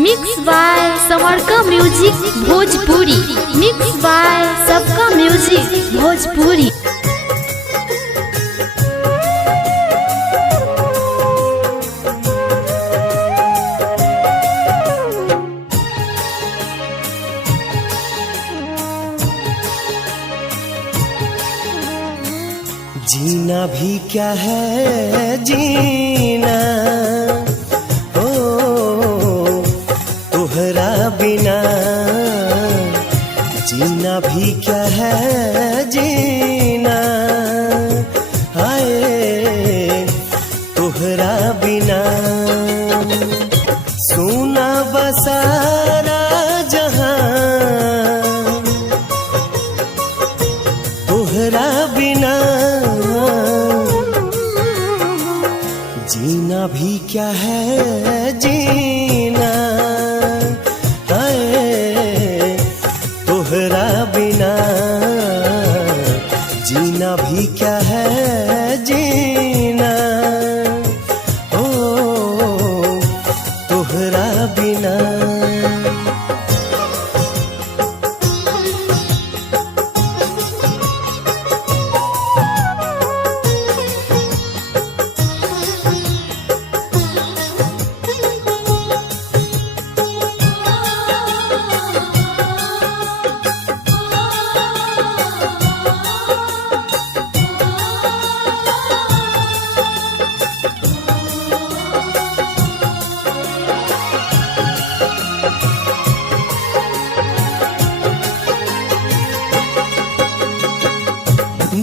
Mix by समरका music Bhojpuri. Mix by सबका music Bhojpuri. जीना भी क्या है जीना, ओ तोहरा बिना। जीना भी क्या है जीना, हाय तोहरा बिना। सोना बसारा जहां तोहरा बिना। जीना भी क्या है जीना, हाय तोहरा बिना। जीना भी क्या है जीना, ओ तोहरा बिना।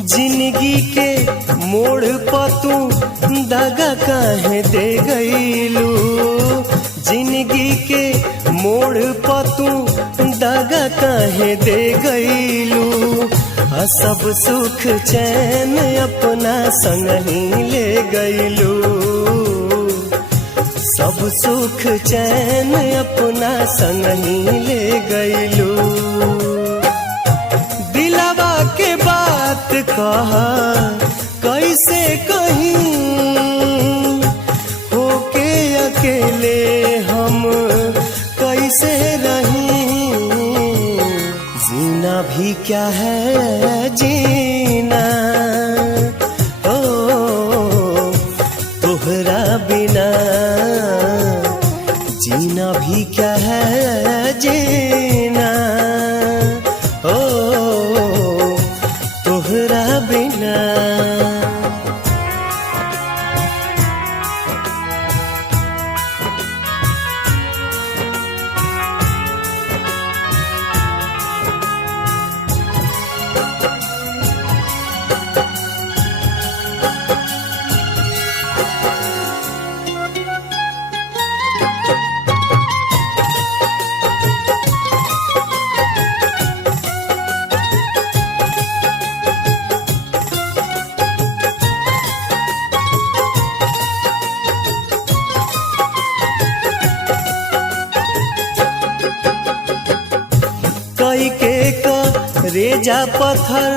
जिंदगी के मोड़ पर तू दगा काहे दे गईलू। जिंदगी के मोड़ पर तू दगा काहे दे गईलू। सब सुख चैन अपना संग ही ले गईलू। सब सुख चैन अपना संग ही ले गईलू। दिलावा के बात कहा कैसे कहीं, होके अकेले हम कैसे रहीं। जीना भी क्या है जीना, ओ तोहरा बिना। जीना भी क्या है जीना, ओ तोहरा बिना। कई के रेजा पत्थर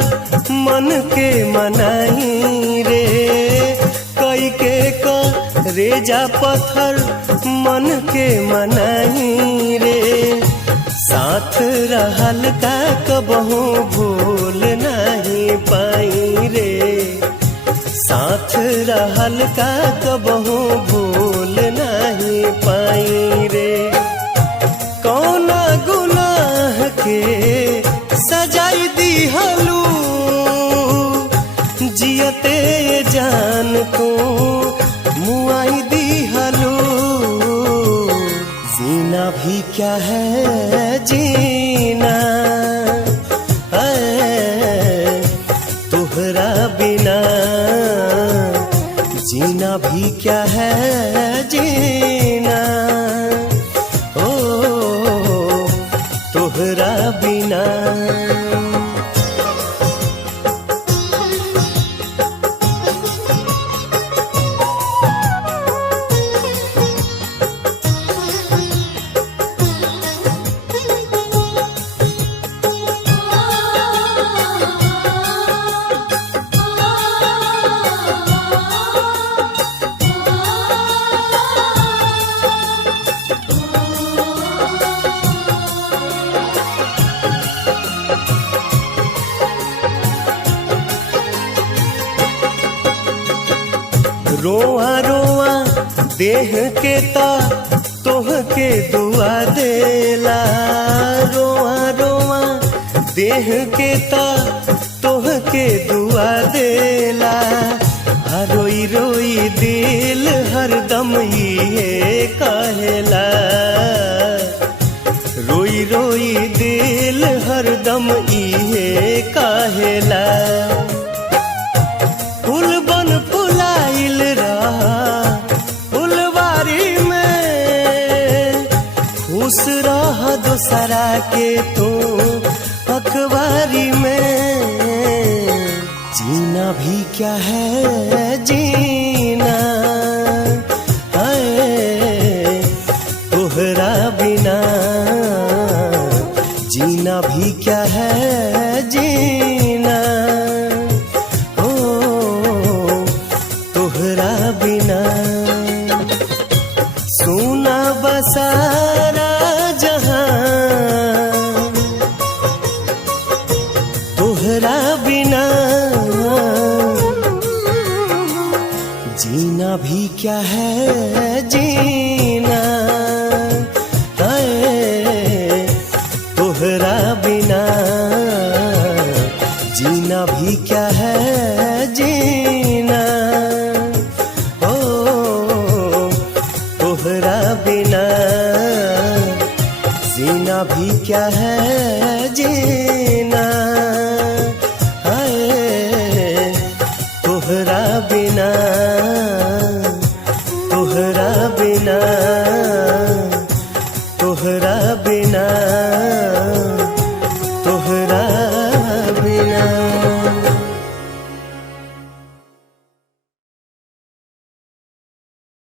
मन के मनाई रे। कई के रेजा पत्थर मन के मनाई रे। साथ रहल का कबहू भूल नहीं पाई रे। साथ रहल का कबहू भूल नहीं पाई रे। कौना गुनाह के सजाई दी हलू, जियते जान को मुआई दी हलू। जीना भी क्या है जीना, है तोहरा बिना। जीना भी क्या है जीना, ओ तोहरा बिना। रोआ रोआ देह के ता तोह के दुआ देला, रोआ रोआ देह के ता तोह के दुआ देला। आ रोई रोई दिल हरदम ये कहेला, रोई रोई दिल हरदम ये कहेला। फूल बन फुलाइल रहा फुलवारी में, खुश रह दोसरा के तू अखबारी में। जीना भी क्या है जीना है तोहरा बिना, जीना भी क्या है जीना ओ तोहरा बिना। सोना बसारा जहां तोहरा बिना, जीना भी क्या है जीना है तोहरा बिना, जीना भी क्या है जीना ओ तोहरा बिना, जीना भी क्या है जीना है तोहरा बिना, तोहरा बिना।